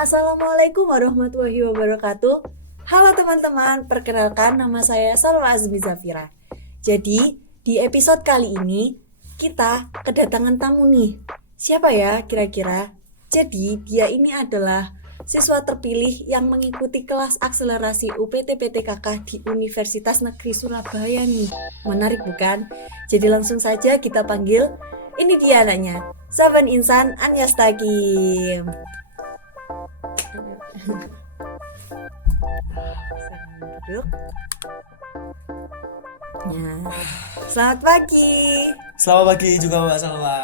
Assalamualaikum warahmatullahi wabarakatuh. Halo teman-teman, perkenalkan nama saya Salwa Azmi Zafira. Jadi, di episode kali ini kita kedatangan tamu nih. Siapa ya kira-kira? Jadi, dia ini adalah siswa terpilih yang mengikuti kelas akselerasi UPT-PTKK di Universitas Negeri Surabaya nih. Menarik bukan? Jadi langsung saja kita panggil. Ini dia anaknya, Saban Insan Anyastagim. Duduk. Nah, selamat pagi. Selamat pagi juga Mbak Salwa.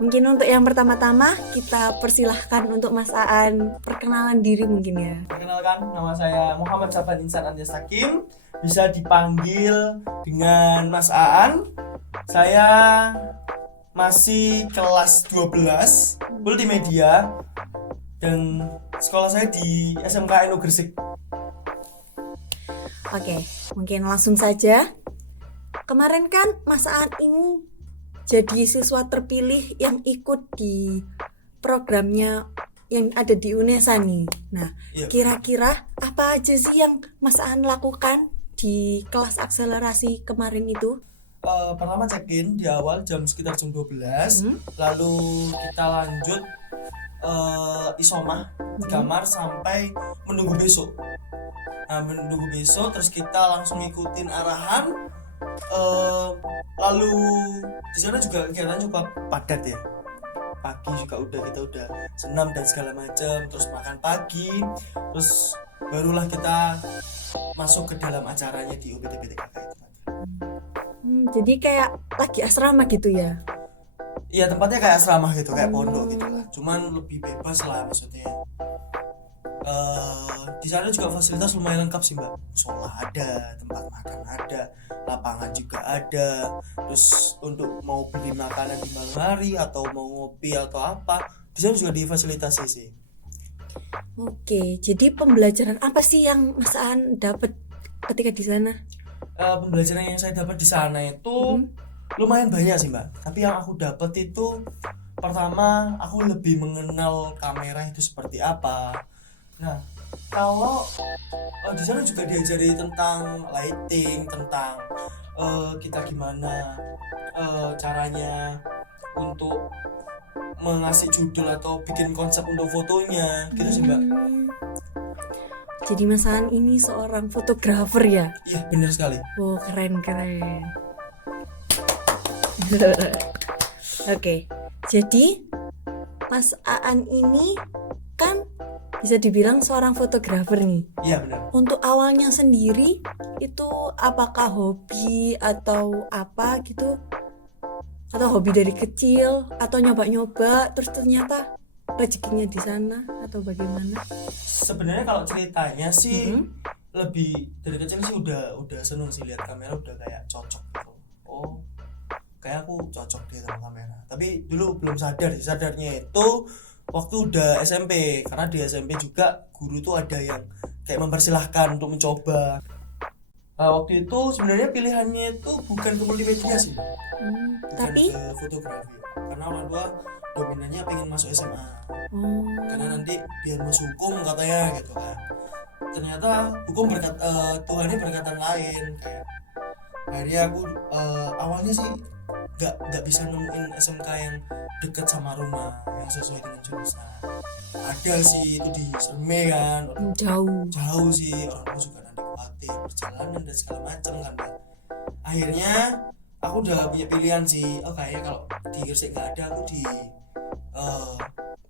Mungkin untuk yang pertama-tama kita persilahkan untuk Mas Aan perkenalan diri mungkin ya. Perkenalkan, nama saya Muhammad Saban Insan Anyastagim. Bisa dipanggil dengan Mas Aan. Saya masih kelas 12 multimedia dan sekolah saya di SMK NU Gresik. Oke, mungkin langsung saja. Kemarin kan Mas Aan ini jadi siswa terpilih yang ikut di programnya yang ada di UNESA nih. Nah, Iya. kira-kira apa aja sih yang Mas Aan lakukan di kelas akselerasi kemarin itu? Pertama check-in di awal sekitar jam 12. Lalu kita lanjut isomah di kamar sampai menunggu besok. Nah, menunggu besok terus kita langsung ngikutin arahan. Lalu di sana juga kegiatan cukup padat ya. Pagi juga kita udah senam dan segala macam, terus makan pagi, terus barulah kita masuk ke dalam acaranya di UPT-PTKK itu tadi. Jadi kayak lagi asrama gitu ya. Iya, tempatnya kayak asrama gitu, kayak pondok gitu lah. Cuman lebih bebas lah maksudnya. Di sana juga fasilitas lumayan lengkap sih Mbak. Musola ada, tempat makan ada, lapangan juga ada. Terus untuk mau beli makanan di malam hari atau mau ngopi atau apa, di sana juga difasilitasi sih. Oke, jadi pembelajaran apa sih yang Mas Aan dapat ketika di sana? Pembelajaran yang saya dapat di sana itu lumayan banyak sih Mbak. Tapi yang aku dapat itu pertama aku lebih mengenal kamera itu seperti apa. Nah, kalau di sana juga diajari tentang lighting, tentang kita gimana caranya untuk mengasih judul atau bikin konsep untuk fotonya, gitu sih Mbak. Jadi Mas Aan ini seorang fotografer ya? Iya, benar sekali. Oh, keren. Oke, jadi Mas Aan ini kan bisa dibilang seorang fotografer nih. Iya, benar. Untuk awalnya sendiri itu apakah hobi atau apa gitu? Atau hobi dari kecil atau nyoba-nyoba terus ternyata rezekinya di sana atau bagaimana? Sebenarnya kalau ceritanya sih lebih dari kecil sih udah seneng sih lihat kamera, udah kayak cocok gitu. Oh, kayak aku cocok deh sama kamera. Tapi dulu belum sadarnya itu waktu udah SMP, karena di SMP juga guru tuh ada yang kayak mempersilahkan untuk mencoba. Nah, waktu itu sebenarnya pilihannya itu bukan ke multimedia sih, bukan Tapi ke fotografi, karena orang tua dominannya pengen masuk SMA, karena nanti biar masuk hukum katanya gitu kan. Ternyata hukum Tuhannya berkatan lain. Kayak akhirnya aku awalnya sih nggak bisa nemuin SMK yang dekat sama rumah yang sesuai dengan jurusan. Ada sih itu di Serme kan, jauh sih, orang tua juga nanti khawatir perjalanan dan segala macam kan. Akhirnya aku udah punya pilihan sih, kayaknya kalau di Gresik nggak ada, aku di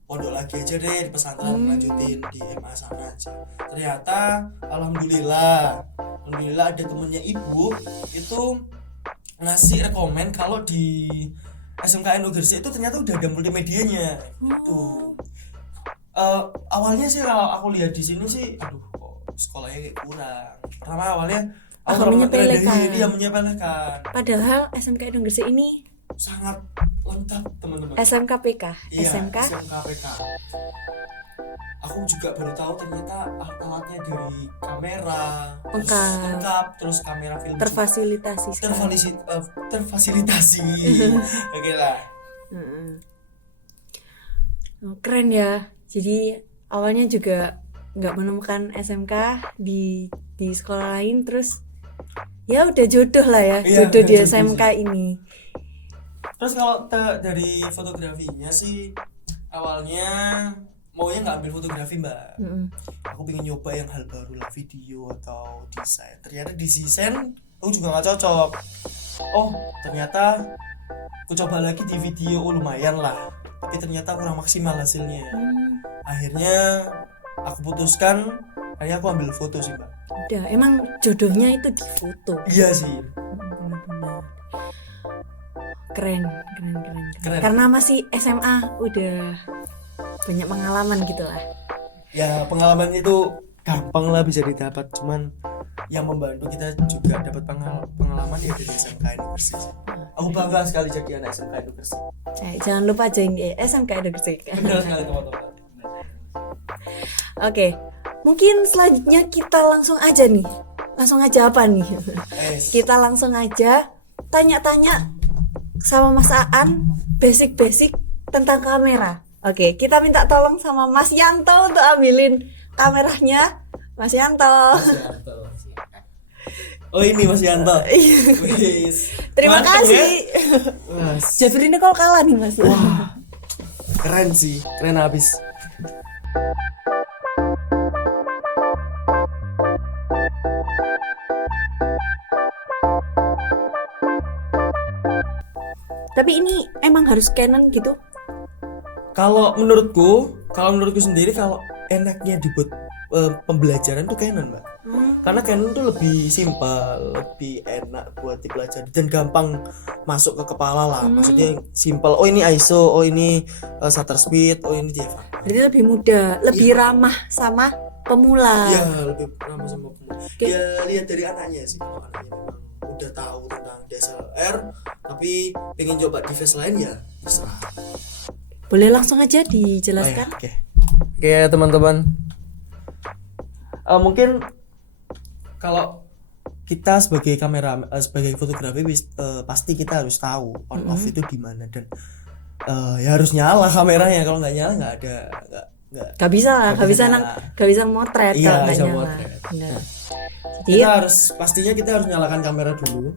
pondok lagi aja deh, di pesantren lanjutin di MA sana aja. Ternyata alhamdulillah ada temennya ibu itu ngasih rekomen kalau di SMK NU Gresik itu ternyata udah ada multimedianya gitu. Awalnya sih kalau aku lihat di sini sih, aduh kok sekolahnya kayak kurang. Pertama awalnya aku menyepelekan. Padahal SMK NU Gresik ini sangat lengkap teman-teman. SMK PK. Iya, SMK PK. Aku juga baru tahu ternyata alat-alatnya dari kamera lengkap, terus kamera film terfasilitasi. terfasilitasi. Oke lah. Keren ya. Jadi awalnya juga nggak menemukan SMK di sekolah lain, terus ya udah jodoh lah ya, Iya, jodoh di jodoh SMK sih. ini. Terus kalau dari fotografinya sih awalnya maunya nggak ambil fotografi mbak. Aku pengen nyoba yang hal baru lah, video atau desain. Ternyata di desain aku juga nggak cocok. Oh ternyata aku coba lagi di video, lumayan lah, tapi ternyata kurang maksimal hasilnya. Akhirnya aku putuskan, akhirnya aku ambil foto sih mbak. Udah, emang jodohnya itu di foto. Iya sih. Benar-benar. Keren. Keren. Karena masih SMA, udah banyak pengalaman gitu lah. Ya pengalaman itu gampang lah bisa didapat, cuman yang membantu kita juga dapat pengalaman ya dari SMK Negeri. Aku bangga sekali jadi anak SMK Negeri. Jangan lupa join SMK Negeri. Benar sekali teman-teman. Oke, mungkin selanjutnya kita langsung aja nih. Langsung aja apa nih? Kita langsung aja tanya-tanya sama Mas Aan basic-basic tentang kamera. Oke, kita minta tolong sama Mas Yanto untuk ambilin kameranya. Mas Yanto. Oh ini Mas Yanto. Wis. Terima Mantap, kasih. Ya? Jafir ini kalau kalah nih Mas. Wah, keren sih, keren habis. Tapi ini emang harus Canon gitu? Kalau menurutku sendiri, kalau enaknya dibuat pembelajaran tuh Canon mbak. Karena Canon tuh lebih simpel, lebih enak buat dipelajari dan gampang masuk ke kepala lah. Maksudnya simpel. Oh ini ISO, oh ini shutter speed, oh ini diaphragma. Berarti lebih mudah, lebih ramah sama pemula. Ya lebih ramah sama pemula. Ya lihat dari anaknya sih, kalau anaknya memang udah tahu tentang DSLR tapi pengen coba device lain ya terserah. Boleh langsung aja dijelaskan? Oh, ya. Oke teman-teman, mungkin kalau kita sebagai sebagai fotografi pasti kita harus tahu on off itu di mana, dan ya harus nyala kameranya. Kalau nggak nyala Gak bisa motret Iya, kalau nggak bisa nyala. motret. Benar. kita harus nyalakan kamera dulu.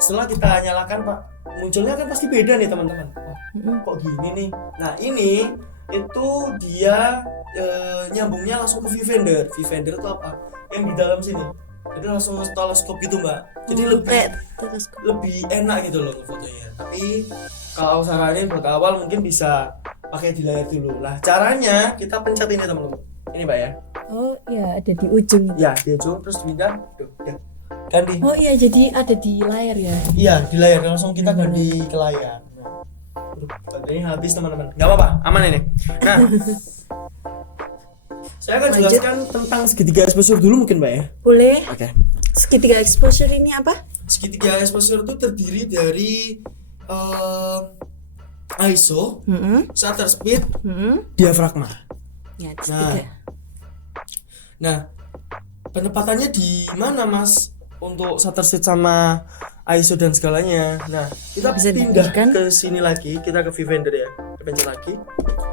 Setelah kita nyalakan pak, munculnya kan pasti beda nih teman-teman. Wah, kok gini nih. Nah ini itu dia nyambungnya langsung ke viewfinder. Viewfinder itu apa? Yang di dalam sini. Jadi langsung teleskop gitu mbak. Jadi lebih enak gitu loh fotonya. Tapi kalau saranin buat awal mungkin bisa pakai di layar dulu. Lah caranya kita pencet ini teman-teman. Ini mbak ya. Oh iya, ada di ujung itu. Ya di ujung terus pindah. Tuh, ya. Ganti. Oh iya, jadi ada di layar ya. Iya di layar, langsung kita ganti ke layar. Baterainya habis teman-teman. Gak apa-apa, aman ini. Nah, saya akan jelaskan tentang segitiga exposure dulu mungkin mbak ya. Boleh. Oke. Segitiga exposure ini apa? Segitiga exposure itu terdiri dari ISO, shutter speed, diafragma. Ya, segitiga. Nah, penempatannya di mana mas untuk shutter speed sama ISO dan segalanya? Nah, kita bisa pindah dipindahkan ke sini lagi, kita ke viewfinder ya, kita pencet lagi.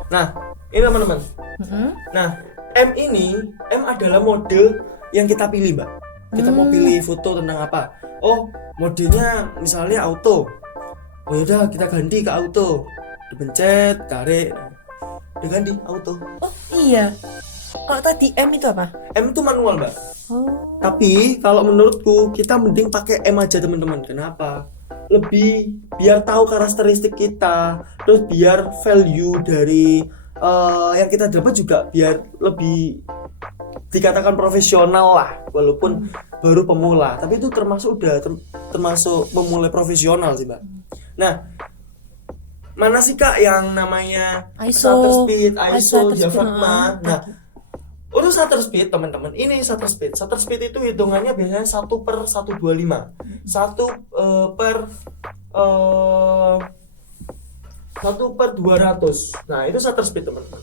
Nah, ini teman-teman. Nah, M adalah mode yang kita pilih mbak. Kita mau pilih foto tentang apa? Oh, modenya misalnya auto. Oh yaudah kita ganti ke auto. Dipencet, tarik, diganti auto. Oh iya. Kalau tadi M itu apa? M itu manual mbak. Oh. Tapi kalau menurutku kita mending pakai M aja teman-teman. Kenapa? Lebih biar tahu karakteristik kita, terus biar value dari yang kita dapat juga biar lebih dikatakan profesional lah, walaupun baru pemula. Tapi itu termasuk termasuk memulai profesional sih mbak. Nah, mana sih kak yang namanya shutter speed, ISO, diafragma? Nah, untuk shutter speed teman-teman, ini shutter speed. Shutter speed itu hitungannya biasanya 1/125. 1/200. Nah, itu shutter speed teman-teman.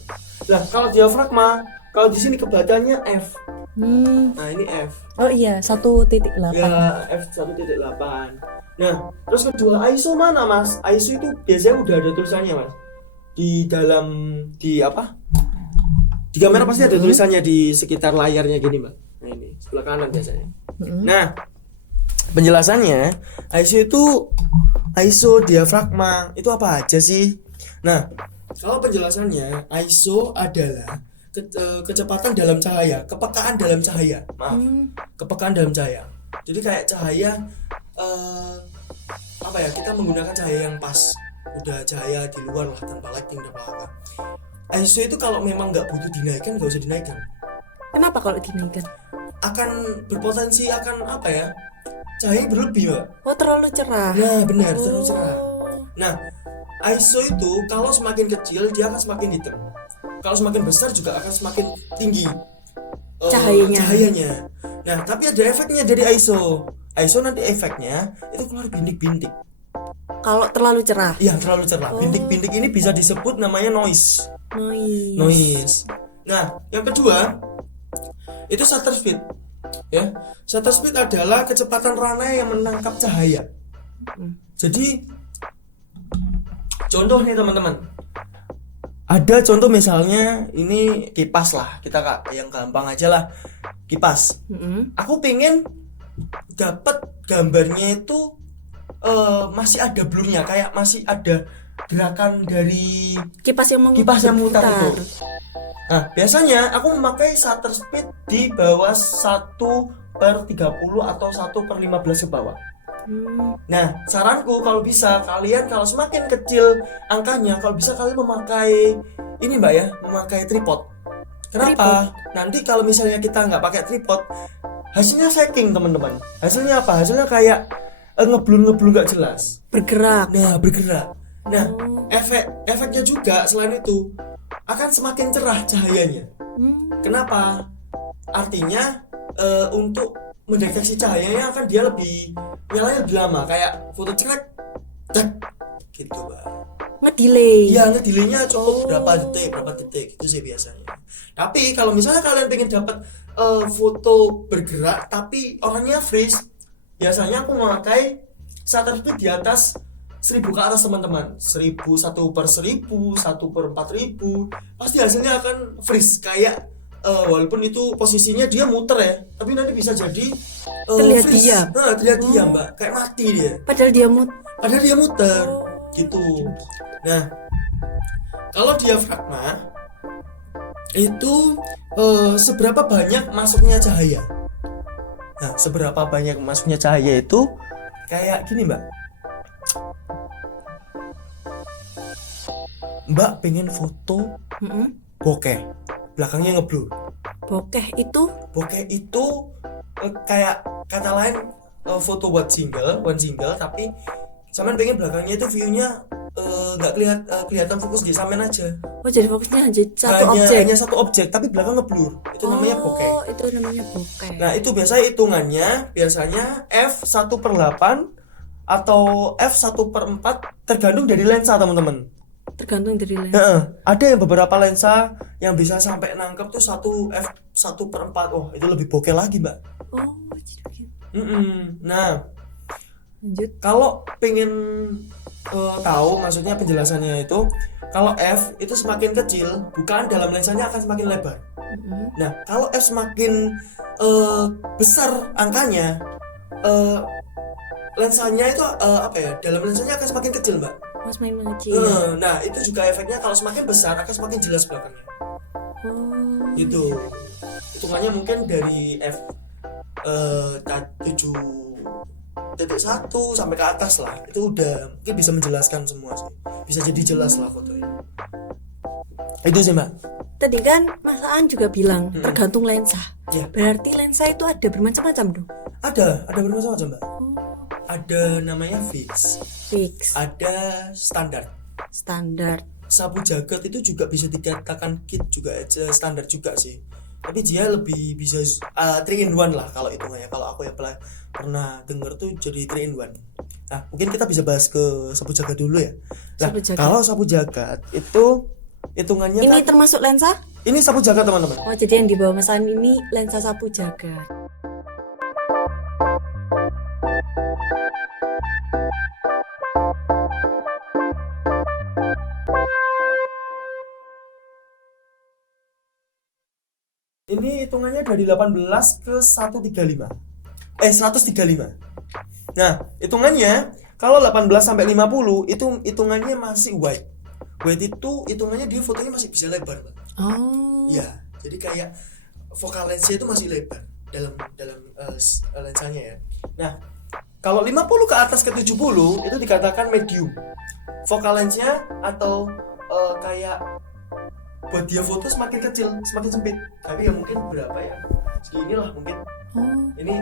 Nah, kalau diafragma, kalau di sini kebacanya F. Nah, ini F. Oh iya, 1.8. Ya, F1.8. Nah, terus kedua ISO mana, Mas? ISO itu biasanya udah ada tulisannya, Mas. Di dalam Di kamera pasti ada tulisannya di sekitar layarnya gini, Mbak. Nah, ini sebelah kanan biasanya. Nah, penjelasannya ISO diafragma itu apa aja sih? Nah, kalau penjelasannya ISO adalah kecepatan dalam cahaya, kepekaan dalam cahaya. Maaf, kepekaan dalam cahaya. Jadi kayak cahaya apa ya? Kita menggunakan cahaya yang pas. Udah cahaya di luar lah tanpa lighting dan apa. ISO itu kalau memang nggak butuh dinaikkan, nggak usah dinaikkan. Kenapa kalau dinaikkan? Akan berpotensi akan apa ya? Cahaya berlebih, Mbak. Oh, terlalu cerah. Nah, benar, terlalu cerah. Nah, ISO itu kalau semakin kecil dia akan semakin hitam. Kalau semakin besar juga akan semakin tinggi cahayanya. Nah, tapi ada efeknya dari ISO. ISO nanti efeknya itu keluar bintik-bintik. Kalau terlalu cerah. Iya, terlalu cerah. Bintik-bintik ini bisa disebut namanya noise. Nah, yang kedua itu shutter speed. Ya, shutter speed adalah kecepatan ranai yang menangkap cahaya. Jadi contoh nih teman-teman. Ada contoh misalnya ini kipas lah, kita yang gampang aja lah, kipas. Aku pengen dapat gambarnya itu masih ada blurnya, kayak masih ada gerakan dari kipas yang mutar itu. Nah, biasanya aku memakai shutter speed di bawah 1/30 atau 1/15 ke bawah. Nah, saranku kalau bisa kalian kalau semakin kecil angkanya, kalau bisa kalian memakai ini, Mbak ya, memakai tripod. Kenapa? Nanti kalau misalnya kita nggak pakai tripod, hasilnya shaking, teman-teman. Hasilnya apa? Hasilnya kayak ngeblur nggak jelas. Bergerak. Nah, efeknya juga selain itu akan semakin cerah cahayanya. Kenapa? Artinya untuk mendeteksi cahayanya akan dia nyalanya lebih lama, kayak foto cek gitu, Mbak. Ngedelay. Iya, ngedelaynya cukup berapa detik itu sih biasanya. Tapi kalau misalnya kalian pengen dapat foto bergerak tapi orangnya freeze, biasanya aku memakai shutter speed di atas 1000 ke atas, teman-teman. 1000, 1/1000, 1/4000, pasti hasilnya akan freeze, kayak walaupun itu posisinya dia muter ya, tapi nanti bisa jadi terlihat freeze. dia. Terlihat dia, Mbak, kayak mati dia. Padahal dia muter gitu. Nah, kalau diafragma itu seberapa banyak masuknya cahaya. Nah, seberapa banyak masuknya cahaya itu kayak gini, Mbak pengen foto bokeh, belakangnya ngeblur. Bokeh itu Kayak kata lain foto one single, tapi sampean pengen belakangnya itu view-nya nggak kelihatan fokus di sampean aja. Oh, jadi fokusnya hanya satu objek tapi belakang ngeblur. Itu namanya bokeh. Oh, itu namanya bokeh. Nah, itu biasanya F1/8 atau F1/4 tergantung dari lensa, teman-teman. Tergantung dari lensa. Ada yang beberapa lensa yang bisa sampai nangkep tuh 1/4. Oh, itu lebih bokeh lagi, Mbak. Oh, gitu. Nah, lanjut. Kalau pengen tahu maksudnya penjelasannya itu, kalau F itu semakin kecil, bukaan dalam lensanya akan semakin lebar. Nah, kalau F semakin besar angkanya, lensanya itu dalam lensanya akan semakin kecil, Mbak. Oh, semakin kecil. Nah, itu juga efeknya kalau semakin besar akan semakin jelas belakangnya. Itu hitungannya mungkin dari F 7.1 sampai ke atas lah, itu udah mungkin bisa menjelaskan semua sih, bisa jadi jelas lah fotonya. Itu sih, Mbak. Tadi kan Mas Aan juga bilang tergantung lensa. Ya. Berarti lensa itu ada bermacam-macam dong? Ada bermacam-macam, Mbak. Ada namanya fix, ada standar. Sapu jagat itu juga bisa dikatakan kit juga aja, standar juga sih. Tapi dia lebih bisa 3-in-1 lah kalau hitungannya. Kalau aku yang pernah denger tuh jadi 3-in-1. Nah, mungkin kita bisa bahas ke sapu jagat dulu ya. Nah, kalau sapu jagat itu hitungannya ini kan termasuk lensa? Ini sapu jagat, teman-teman. Oh, jadi yang di bawah mesan ini lensa sapu jagat. Ini hitungannya dari 18 ke 135. 135. Nah, hitungannya kalau 18 sampai 50 itu hitungannya masih wide. Wide itu hitungannya dia fotonya masih bisa lebar, Pak. Oh. Iya, jadi kayak focal lensnya itu masih lebar dalam lensanya ya. Nah, kalau 50 ke atas ke 70 itu dikatakan medium. Focal lensnya atau kayak buat dia foto semakin kecil, semakin sempit. Tapi ya mungkin berapa ya? Seginilah mungkin. Ini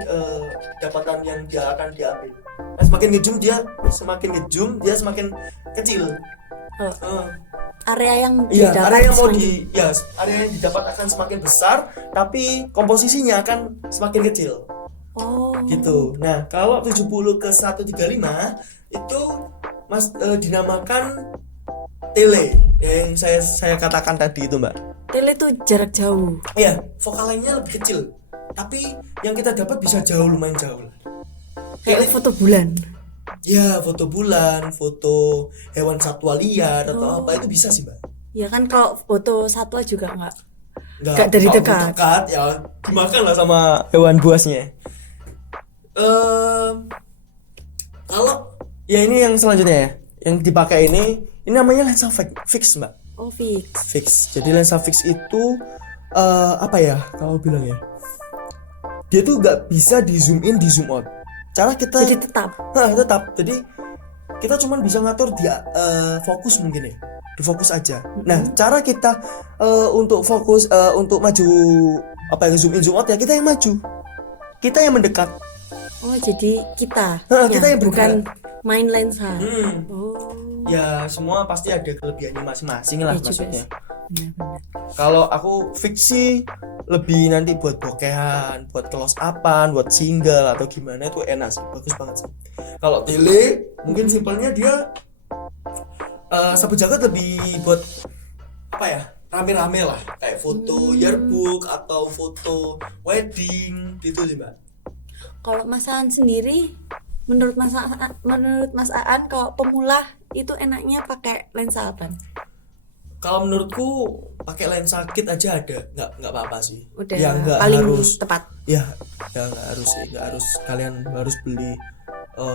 dapatan yang dia akan diambil. Nah, semakin ngezoom dia semakin kecil. Area yang Iya, didapat area yang mau semakin- area yang didapat akan semakin besar, tapi komposisinya akan semakin kecil. Oh. Gitu. Nah, kalau 70 ke 135 itu dinamakan tele yang saya katakan tadi itu, Mbak. Tele itu jarak jauh. Iya, vokalnya lebih kecil, tapi yang kita dapat bisa lumayan jauh lah. Kayak foto bulan. Ya, foto bulan, foto hewan satwa liar atau apa itu bisa sih, Mbak. Ya kan kalau foto satwa juga nggak Nggak dari kalau dekat. dekat ya dimakan lah sama hewan buasnya. Kalau ya ini yang selanjutnya ya, yang dipakai ini namanya lensa fix, Mbak. Oh, fix. Fix. Jadi lensa fix itu apa ya kalau bilang ya, dia tuh nggak bisa di zoom in, di zoom out. Cara kita Jadi tetap. tetap. Jadi kita cuman bisa ngatur dia fokus mungkin ya, di fokus aja. Nah, cara kita untuk fokus untuk maju apa ya, zoom in zoom out ya kita yang maju, kita yang mendekat. Oh, jadi kita. Kita yang bukan main lensa. Oh. Ya semua pasti ada kelebihannya masing-masing lah Iya juga maksudnya. sih. Benar-benar. Kalau aku fiksi lebih nanti buat bokehan, buat close upan, buat single atau gimana itu enak sih, bagus banget sih. Kalau tele mungkin simpelnya dia sapu jagat lebih buat apa ya, rame-rame lah, kayak foto yearbook atau foto wedding gitu sih, Mbak. Kalau Mas Aan sendiri, menurut Mas Aan kalau pemula itu enaknya pakai lensa apa? Kalau menurutku pakai lensa kit aja ada, nggak apa-apa sih. Udah Ya nggak paling harus tepat. ya nggak harus sih, nggak harus kalian harus beli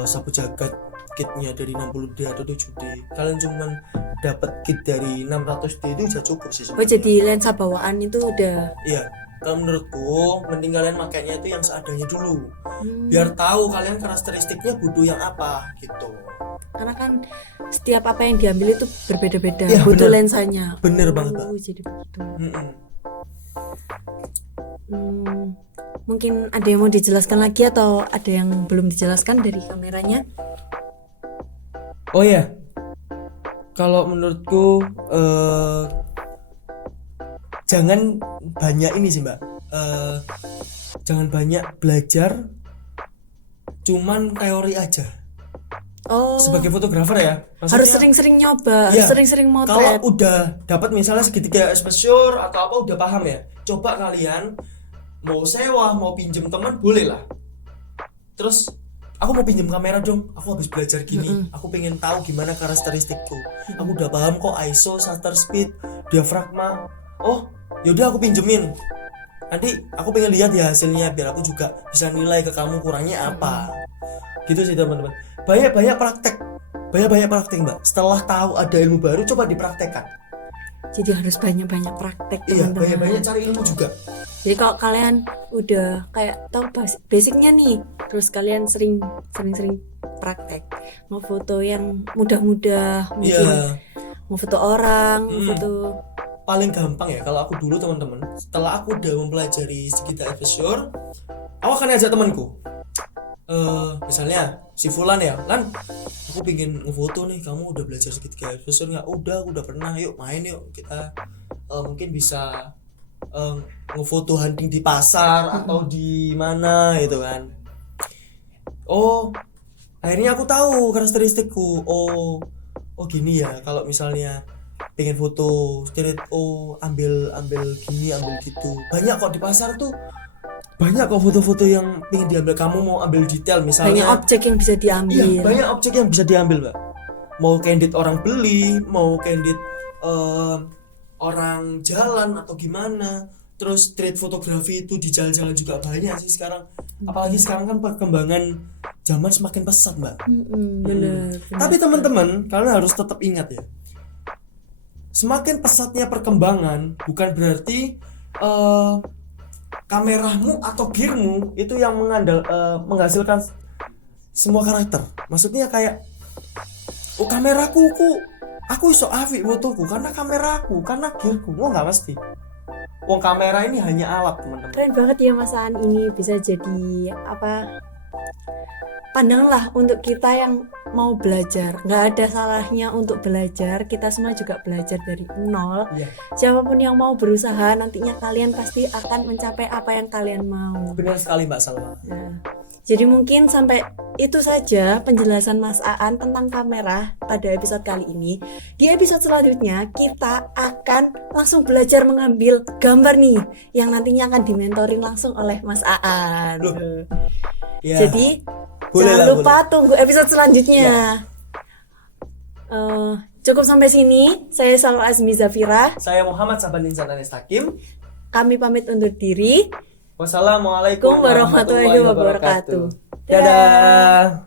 sapu jagat kitnya dari 60D atau 7D. Kalian cuman dapat kit dari 600D itu udah cukup sih Oh, sebenarnya. jadi lensa bawaan itu udah. Iya, kalau menurutku mending kalian makainya itu yang seadanya dulu, biar tahu kalian karakteristiknya butuh yang apa gitu. Karena kan setiap apa yang diambil itu berbeda-beda, Iya, butuh bener. lensanya. Bener banget, Pak. Jadi begitu. Mm-mm. Mungkin ada yang mau dijelaskan lagi atau ada yang belum dijelaskan dari kameranya? Oh ya, kalau menurutku jangan banyak ini sih, Mbak. Jangan banyak belajar, cuman teori aja. Oh, Sebagai fotografer ya, maksudnya harus sering-sering nyoba, iya, sering-sering kalau motret. udah dapat misalnya segitiga exposure atau apa udah paham ya, coba kalian mau sewa, mau pinjem teman boleh lah. Terus aku mau pinjem kamera dong, aku habis belajar gini, aku pengen tahu gimana karakteristikku. Aku udah paham kok ISO, shutter speed, diafragma. Oh, yaudah aku pinjemin. Nanti aku pengen lihat ya hasilnya biar aku juga bisa nilai ke kamu kurangnya apa. Gitu sih teman-teman. Banyak praktek, Mbak. Setelah tahu ada ilmu baru, coba dipraktekkan. Jadi harus banyak-banyak praktek, Iya, teman-teman. banyak-banyak cari ilmu juga. Jadi kalau kalian udah kayak tahu basicnya nih, terus kalian sering-sering praktek, mau foto yang mudah-mudah, mungkin Iya, mau foto orang, mau foto. paling gampang ya kalau aku dulu teman-teman. Setelah aku udah mempelajari segitiga exposure, aku akan ajak temanku. Misalnya si Fulan ya, Lan, aku pingin ngefoto nih, kamu udah belajar segitiga exposure nggak? Udah, aku udah pernah. Yuk main yuk, kita mungkin bisa ngefoto hunting di pasar atau di mana gitu kan. Oh, akhirnya aku tahu karakteristikku. Oh gini ya, kalau misalnya pengen foto street, ambil gini, ambil gitu. Banyak kok di pasar tuh, banyak kok foto-foto yang pengen diambil. Kamu mau ambil detail misalnya, Banyak objek yang bisa diambil. iya, banyak objek yang bisa diambil, Mbak. Mau candid orang beli, mau candid orang jalan atau gimana. terus street fotografi itu di jalan-jalan juga banyak sih sekarang. Apalagi sekarang kan perkembangan zaman semakin pesat, Mbak. Bener. Tapi teman-teman, kalian harus tetap ingat ya, semakin pesatnya perkembangan bukan berarti kameramu atau gearmu itu yang menghasilkan semua karakter. Maksudnya kayak kameraku aku iso apik fotoku karena kameraku, karena gearku. Nggak mesti. Kamera ini hanya alat, teman-teman. Keren banget ya Mas Aan, ini bisa jadi pandangan lah untuk kita yang mau belajar. Nggak ada salahnya untuk belajar, kita semua juga belajar dari nol. Siapapun yang mau berusaha, nantinya kalian pasti akan mencapai apa yang kalian mau. Benar sekali Mbak Salma. Jadi mungkin sampai itu saja penjelasan Mas Aan tentang kamera pada episode kali ini. Di episode selanjutnya kita akan langsung belajar mengambil gambar nih, yang nantinya akan dimentorin langsung oleh Mas Aan. Jadi jangan lupa tunggu episode selanjutnya. Cukup sampai sini. Saya Salwa Azmi Zafira. Saya Muhammad Sabanin Satanis Takim. Kami pamit undur diri. Wassalamualaikum warahmatullahi wabarakatuh. Dadah.